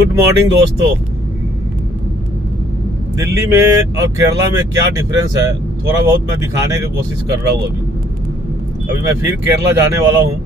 Good morning दोस्तों। दिल्ली में और केरला में क्या डिफरेंस है थोड़ा बहुत मैं दिखाने की कोशिश कर रहा हूँ। अभी मैं फिर केरला जाने वाला हूँ।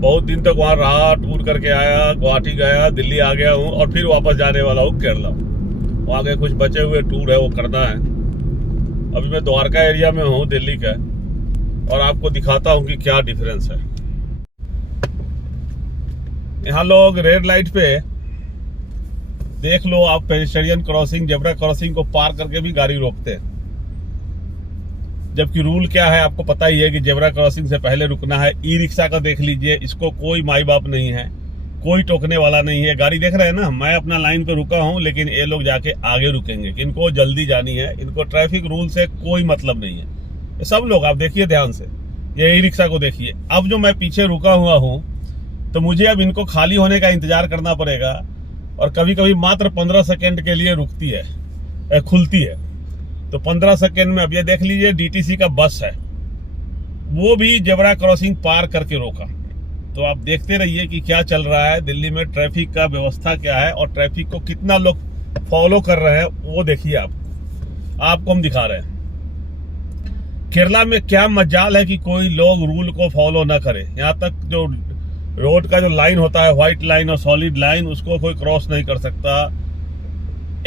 बहुत दिन तक वहाँ रहा, टूर करके आया, गुवाहाटी गया, दिल्ली आ गया हूँ और फिर वापस जाने वाला हूँ केरला। वहाँ के कुछ बचे हुए टूर है वो करना है। अभी मैं द्वारका एरिया में हूँ दिल्ली का और आपको दिखाता हूँ कि क्या डिफरेंस है। यहाँ लोग रेड लाइट पे देख लो आप, पेडेस्ट्रियन क्रॉसिंग, जेब्रा क्रॉसिंग को पार करके भी गाड़ी रोकते हैं, जबकि रूल क्या है आपको पता ही है कि जेब्रा क्रॉसिंग से पहले रुकना है। ई रिक्शा का देख लीजिए, इसको कोई माई बाप नहीं है, कोई टोकने वाला नहीं है। गाड़ी देख रहे हैं ना, मैं अपना लाइन पे रुका हूं, लेकिन ये लोग जाके आगे रुकेंगे। इनको जल्दी जानी है, इनको ट्रैफिक रूल से कोई मतलब नहीं है। सब लोग आप देखिए ध्यान से, ये ई रिक्शा को देखिए। अब जो मैं पीछे रुका हुआ हूँ तो मुझे अब इनको खाली होने का इंतजार करना पड़ेगा और कभी कभी मात्र 15 सेकंड के लिए रुकती है, खुलती है। तो 15 सेकंड में अब ये देख लीजिए डीटीसी का बस है, वो भी जेब्रा क्रॉसिंग पार करके रोका। तो आप देखते रहिए कि क्या चल रहा है दिल्ली में, ट्रैफिक का व्यवस्था क्या है और ट्रैफिक को कितना लोग फॉलो कर रहे हैं वो देखिए। आपको हम दिखा रहे हैं केरला में क्या मजाल है कि कोई लोग रूल को फॉलो ना करे। यहाँ तक जो रोड का जो लाइन होता है, व्हाइट लाइन और सॉलिड लाइन, उसको कोई क्रॉस नहीं कर सकता।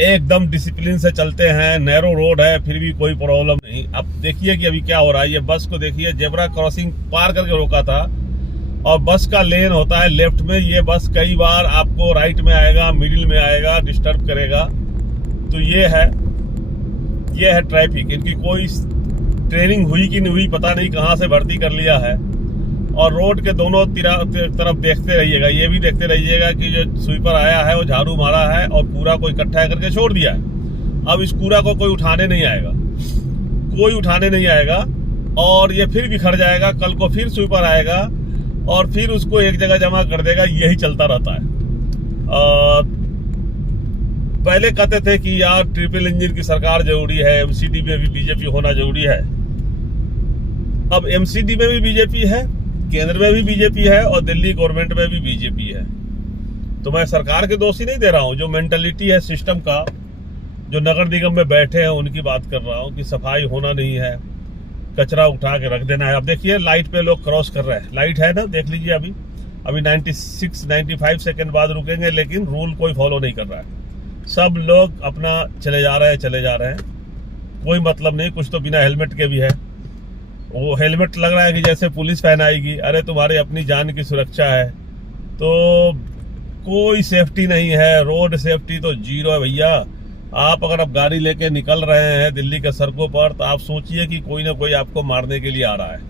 एकदम डिसिप्लिन से चलते हैं, नैरो रोड है फिर भी कोई प्रॉब्लम नहीं। अब देखिए कि अभी क्या हो रहा है। ये बस को देखिए, जेब्रा क्रॉसिंग पार करके रोका था और बस का लेन होता है लेफ्ट में। ये बस कई बार आपको राइट में आएगा, मिडिल में आएगा, डिस्टर्ब करेगा। तो ये है ट्रैफिक। इनकी कोई ट्रेनिंग हुई कि नहीं हुई पता नहीं, कहाँ से भर्ती कर लिया है। और रोड के दोनों तरफ देखते रहिएगा, ये भी देखते रहिएगा कि जो स्वीपर आया है वो झाड़ू मारा है और कूड़ा को इकट्ठा करके छोड़ दिया है। अब इस कूड़ा को कोई उठाने नहीं आएगा, और ये फिर बिखर जाएगा। कल को फिर स्वीपर आएगा और फिर उसको एक जगह जमा कर देगा। यही चलता रहता है। पहले कहते थे कि यार ट्रिपल इंजन की सरकार जरूरी है, एमसीडी में भी बीजेपी होना जरूरी है। अब एमसीडी में भी बीजेपी है, केंद्र में भी बीजेपी है और दिल्ली गवर्नमेंट में भी बीजेपी है। तो मैं सरकार के दोषी नहीं दे रहा हूं, जो मेंटलिटी है सिस्टम का, जो नगर निगम में बैठे हैं उनकी बात कर रहा हूं कि सफाई होना नहीं है, कचरा उठा के रख देना है। अब देखिए लाइट पे लोग क्रॉस कर रहे हैं, लाइट है ना, देख लीजिए। अभी 96-95 सेकंड बाद रुकेंगे, लेकिन रूल कोई फॉलो नहीं कर रहा है। सब लोग अपना चले जा रहे हैं, कोई मतलब नहीं। कुछ तो बिना हेलमेट के भी है, वो हेलमेट लग रहा है कि जैसे पुलिस पहनाएगी। अरे तुम्हारी अपनी जान की सुरक्षा है, तो कोई सेफ्टी नहीं है। रोड सेफ्टी तो जीरो है भैया। आप अगर आप गाड़ी लेके निकल रहे हैं दिल्ली के सड़कों पर, तो आप सोचिए कि कोई ना कोई आपको मारने के लिए आ रहा है,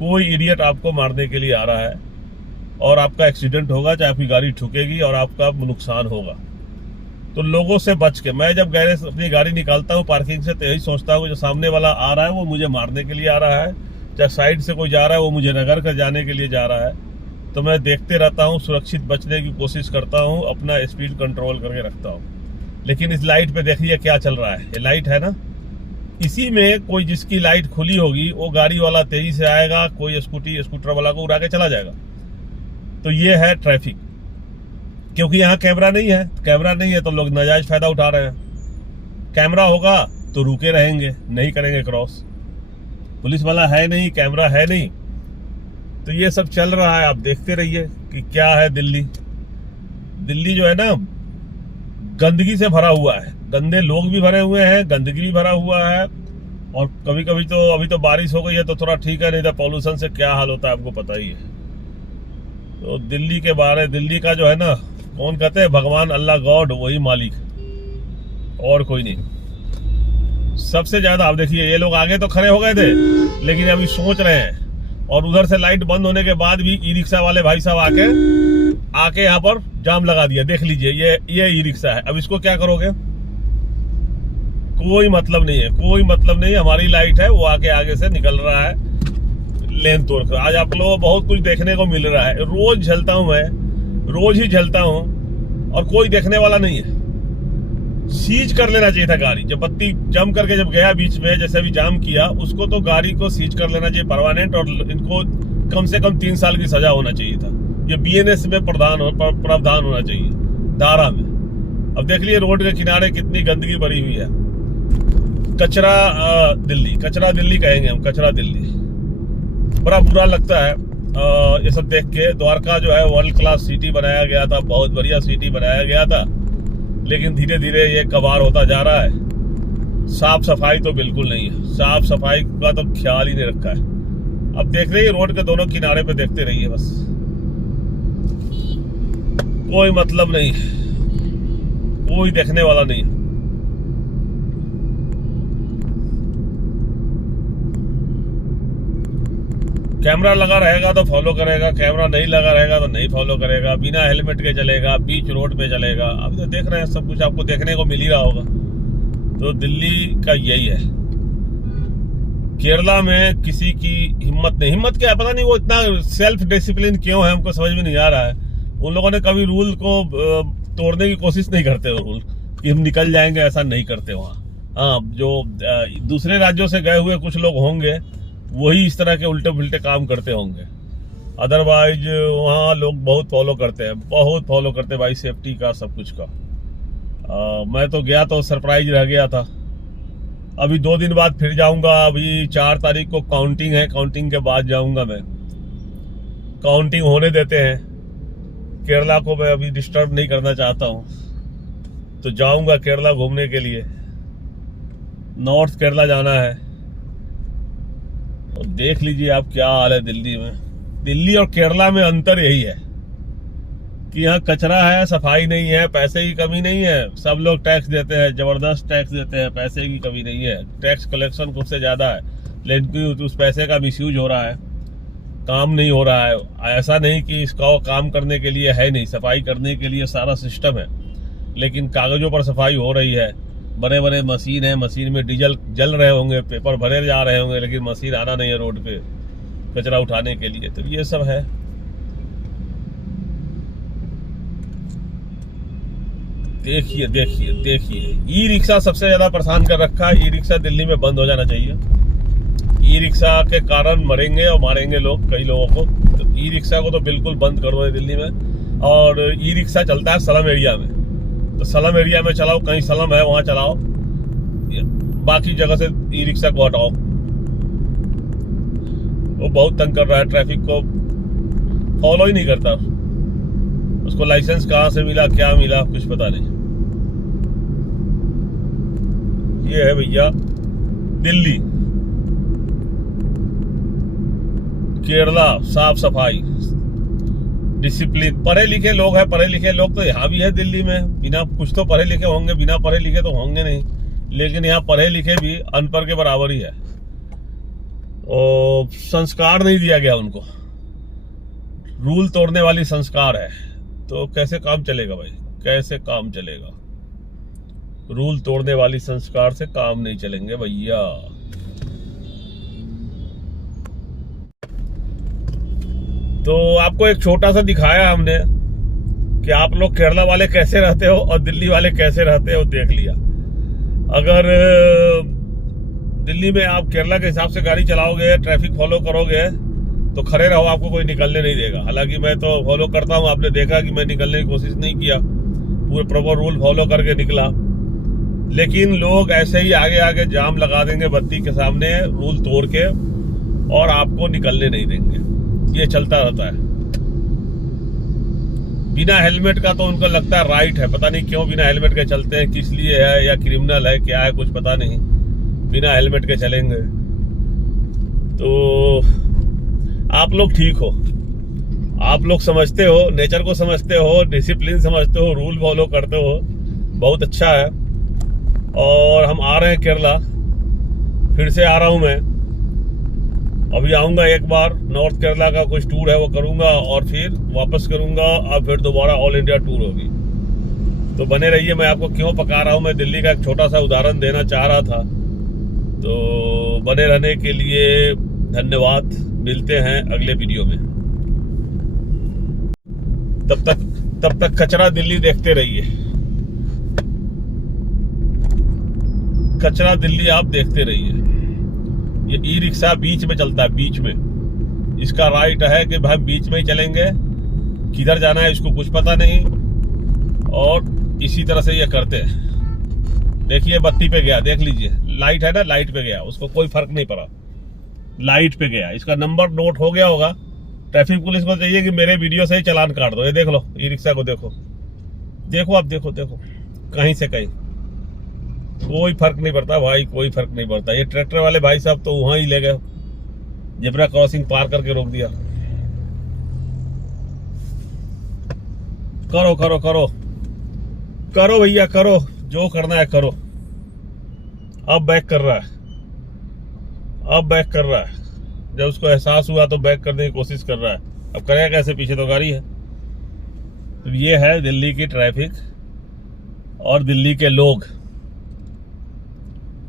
कोई इडियट आपको मारने के लिए आ रहा है और आपका एक्सीडेंट होगा, चाहे आपकी गाड़ी ठुकेगी और आपका नुकसान होगा। तो लोगों से बच के, मैं जब गैरेज अपनी गाड़ी निकालता हूँ पार्किंग से, तो यही सोचता हूँ जो सामने वाला आ रहा है वो मुझे मारने के लिए आ रहा है, चाहे साइड से कोई जा रहा है वो मुझे रगड़ कर जाने के लिए जा रहा है। तो मैं देखते रहता हूँ, सुरक्षित बचने की कोशिश करता हूँ, अपना स्पीड कंट्रोल करके रखता हूँ। लेकिन इस लाइट पे देखिए क्या चल रहा है। ये लाइट है ना, इसी में कोई जिसकी लाइट खुली होगी वो गाड़ी वाला तेजी से आएगा, कोई स्कूटर वाला को उड़ा के चला जाएगा। तो ये है ट्रैफिक। क्योंकि यहाँ कैमरा नहीं है तो लोग नाजायज फायदा उठा रहे हैं। कैमरा होगा तो रुके रहेंगे, नहीं करेंगे क्रॉस। पुलिस वाला है नहीं, कैमरा है नहीं, तो ये सब चल रहा है। आप देखते रहिए कि क्या है दिल्ली जो है ना, गंदगी से भरा हुआ है। गंदे लोग भी भरे हुए हैं, गंदगी भी भरा हुआ है। और कभी कभी तो, अभी तो बारिश हो गई है तो थोड़ा ठीक है, नहीं तो पॉल्यूशन से क्या हाल होता है आपको पता ही है। तो दिल्ली का जो है ना, कौन कहते हैं, भगवान अल्लाह गॉड, वही मालिक, और कोई नहीं। सबसे ज्यादा आप देखिए, ये लोग आगे तो खड़े हो गए थे लेकिन अभी सोच रहे हैं। और उधर से लाइट बंद होने के बाद भी ई रिक्शा वाले भाई साहब आके यहाँ पर जाम लगा दिया। देख लीजिए, ये ई रिक्शा है। अब इसको क्या करोगे? कोई मतलब नहीं है। हमारी लाइट है, वो आगे से निकल रहा है लेन तोड़कर। आज आप लोगों को बहुत कुछ देखने को मिल रहा है। रोज झलता हूं मैं, रोज ही झलता हूं और कोई देखने वाला नहीं है। सीज कर लेना चाहिए था गाड़ी। जब बत्ती जम करके जब गया बीच में, जैसे अभी जाम किया, उसको तो गाड़ी को सीज कर लेना चाहिए परमानेंट, और इनको कम से कम 3 साल की सजा होना चाहिए था। ये बीएनएस में प्रावधान होना चाहिए। दारा में। अब देख लिए रोड के किनारे कितनी गंदगी भरी हुई है। कचरा दिल्ली कहेंगे हम, कचरा दिल्ली। बड़ा बुरा लगता है ये सब देख के। द्वारका जो है वर्ल्ड क्लास सिटी बनाया गया था, बहुत बढ़िया सिटी बनाया गया था, लेकिन धीरे धीरे ये कबाड़ होता जा रहा है। साफ सफाई तो बिल्कुल नहीं है, साफ सफाई का तो ख्याल ही नहीं रखा है। अब देख रही है रोड के दोनों किनारे पे देखते रहिए, बस कोई मतलब नहीं, कोई देखने वाला नहीं। कैमरा लगा रहेगा तो फॉलो करेगा, कैमरा नहीं लगा रहेगा तो नहीं फॉलो करेगा, बिना हेलमेट के चलेगा, बीच रोड पे चलेगा। अब तो देख रहे हैं सब कुछ, आपको देखने को मिल ही रहा होगा। तो दिल्ली का यही है। केरला में किसी की हिम्मत क्या है पता नहीं, वो इतना सेल्फ डिसिप्लिन क्यों है हमको समझ में नहीं आ रहा है। उन लोगों ने कभी रूल को तोड़ने की कोशिश नहीं करते, रूल कि हम निकल जाएंगे, ऐसा नहीं करते वहाँ। हाँ, जो दूसरे राज्यों से गए हुए कुछ लोग होंगे वही इस तरह के उल्टे पुल्टे काम करते होंगे, अदरवाइज वहाँ लोग बहुत फॉलो करते हैं, बहुत फॉलो करते हैं भाई, सेफ्टी का, सब कुछ का। मैं तो गया तो सरप्राइज रह गया था। अभी 2 दिन बाद फिर जाऊंगा। अभी 4 तारीख को काउंटिंग है, काउंटिंग के बाद जाऊंगा मैं। काउंटिंग होने देते हैं, केरला को मैं अभी डिस्टर्ब नहीं करना चाहता हूँ, तो जाऊंगा केरला घूमने के लिए। नॉर्थ केरला जाना है। तो देख लीजिए आप क्या हाल है दिल्ली में। दिल्ली और केरला में अंतर यही है कि यहाँ कचरा है, सफाई नहीं है, पैसे की कमी नहीं है। सब लोग टैक्स देते हैं, जबरदस्त टैक्स देते हैं, पैसे की कमी नहीं है। टैक्स कलेक्शन खुद से ज्यादा है, लेकिन उस पैसे का मिसयूज हो रहा है, काम नहीं हो रहा है। ऐसा नहीं कि इसका काम करने के लिए है नहीं, सफाई करने के लिए सारा सिस्टम है, लेकिन कागजों पर सफाई हो रही है। बड़े बड़े मशीन है, मशीन में डीजल जल रहे होंगे, पेपर भरे जा रहे होंगे, लेकिन मशीन आना नहीं है रोड पे कचरा उठाने के लिए। तो ये सब है। देखिए देखिए देखिए, ई रिक्शा सबसे ज्यादा परेशान कर रखा है। ई रिक्शा दिल्ली में बंद हो जाना चाहिए। ई रिक्शा के कारण मरेंगे और मारेंगे लोग, कई लोगों को। तो ई रिक्शा को तो बिल्कुल बंद कर दो दिल्ली में। और ई रिक्शा चलता है स्लम एरिया में, तो स्लम एरिया में चलाओ, कहीं स्लम है वहां चलाओ, बाकी जगह से ई रिक्शा को हटाओ। वो बहुत तंग कर रहा है, ट्रैफिक को फॉलो ही नहीं करता। उसको लाइसेंस कहां से मिला, क्या मिला, कुछ पता नहीं। ये है भैया दिल्ली। केरला साफ सफाई, डिसिप्लिन। पढ़े लिखे लोग हैं, पढ़े लिखे लोग तो यहाँ भी है दिल्ली में। बिना कुछ तो पढ़े लिखे होंगे, बिना पढ़े लिखे तो होंगे नहीं, लेकिन यहाँ पढ़े लिखे भी अनपढ़ के बराबर ही है। और संस्कार नहीं दिया गया उनको, रूल तोड़ने वाली संस्कार है। तो कैसे काम चलेगा भाई, कैसे काम चलेगा? रूल तोड़ने वाली संस्कार से काम नहीं चलेंगे भैया। तो आपको एक छोटा सा दिखाया हमने कि आप लोग केरला वाले कैसे रहते हो और दिल्ली वाले कैसे रहते हो, देख लिया। अगर दिल्ली में आप केरला के हिसाब से गाड़ी चलाओगे, ट्रैफिक फॉलो करोगे, तो खड़े रहो, आपको कोई निकलने नहीं देगा। हालांकि मैं तो फॉलो करता हूं, आपने देखा कि मैं निकलने की कोशिश नहीं किया, पूरे प्रॉपर रूल फॉलो करके निकला। लेकिन लोग ऐसे ही आगे आगे जाम लगा देंगे बत्ती के सामने, रूल तोड़ के, और आपको निकलने नहीं देंगे। ये चलता रहता है। बिना हेलमेट का तो उनको लगता है राइट है, पता नहीं क्यों बिना हेलमेट के चलते हैं, किस लिए है, या क्रिमिनल है, क्या है, कुछ पता नहीं, बिना हेलमेट के चलेंगे। तो आप लोग ठीक हो, आप लोग समझते हो, नेचर को समझते हो, डिसिप्लिन समझते हो, रूल फॉलो करते हो, बहुत अच्छा है। और हम आ रहे हैं केरला, फिर से आ रहा हूं मैं। अभी आऊंगा एक बार, नॉर्थ केरला का कुछ टूर है वो करूंगा, और फिर वापस करूंगा, और फिर दोबारा ऑल इंडिया टूर होगी। तो बने रहिए। मैं आपको क्यों पका रहा हूं, मैं दिल्ली का एक छोटा सा उदाहरण देना चाह रहा था। तो बने रहने के लिए धन्यवाद। मिलते हैं अगले वीडियो में। तब तक कचरा दिल्ली देखते रहिए। कचरा दिल्ली आप देखते रहिए। ये ई रिक्शा बीच में चलता है, बीच में। इसका राइट है कि भाई बीच में ही चलेंगे, किधर जाना है इसको कुछ पता नहीं। और इसी तरह से ये करते हैं। देखिए बत्ती पे गया, देख लीजिए, लाइट है ना, लाइट पे गया, उसको कोई फर्क नहीं पड़ा, लाइट पे गया। इसका नंबर नोट हो गया होगा। ट्रैफिक पुलिस को चाहिए कि मेरे वीडियो से ही चालान काट दो। ये देख लो, ई रिक्शा को देखो, देखो आप, देखो देखो, कहीं से कहीं कोई फर्क नहीं पड़ता भाई, कोई फर्क नहीं पड़ता। ये ट्रैक्टर वाले भाई साहब तो वहां ही ले गए, जेब्रा क्रॉसिंग पार करके रोक दिया। करो करो करो करो भैया, करो, जो करना है करो। अब बैक कर रहा है, अब बैक कर रहा है। जब उसको एहसास हुआ तो बैक करने की कोशिश कर रहा है। अब करेगा कैसे, पीछे तो गाड़ी है। तो ये है दिल्ली की ट्रैफिक और दिल्ली के लोग।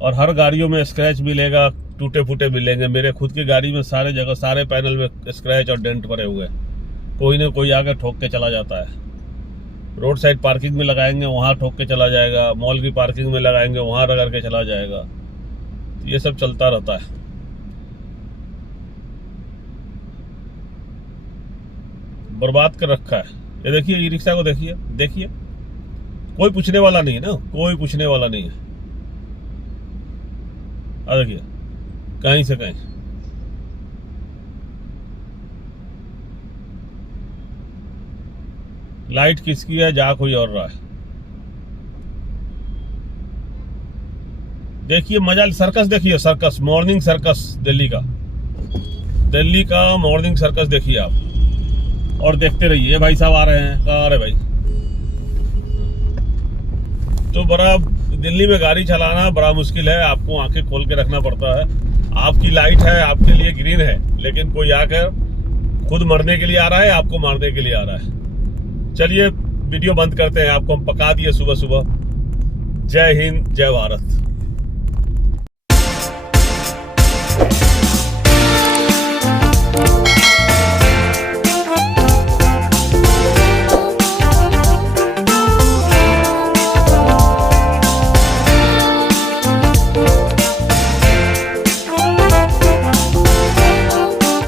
और हर गाड़ियों में स्क्रैच मिलेगा, टूटे फूटे मिलेंगे। मेरे खुद की गाड़ी में सारे जगह, सारे पैनल में स्क्रैच और डेंट पड़े हुए हैं। कोई ना कोई आकर ठोक के चला जाता है। रोड साइड पार्किंग में लगाएंगे, वहां ठोक के चला जाएगा। मॉल की पार्किंग में लगाएंगे, वहां रगड़ के चला जाएगा। ये सब चलता रहता है। बर्बाद कर रखा है। ये देखिए, ई रिक्शा को देखिए, देखिए, कोई पूछने वाला नहीं है ना, कोई पूछने वाला नहीं है। देखिए, कहीं से कहीं। लाइट किसकी है, जा कोई और रहा है। देखिए मजा, सर्कस देखिए, सर्कस, मॉर्निंग सर्कस दिल्ली का, दिल्ली का मॉर्निंग सर्कस देखिए आप। और देखते रहिए। भाई साहब आ रहे हैं, कहाँ आ रहे भाई। तो बड़ा दिल्ली में गाड़ी चलाना बड़ा मुश्किल है, आपको आंखें खोल के रखना पड़ता है। आपकी लाइट है, आपके लिए ग्रीन है, लेकिन कोई आकर खुद मरने के लिए आ रहा है, आपको मारने के लिए आ रहा है। चलिए वीडियो बंद करते हैं, आपको हम पका दिए सुबह सुबह। जय हिंद, जय भारत।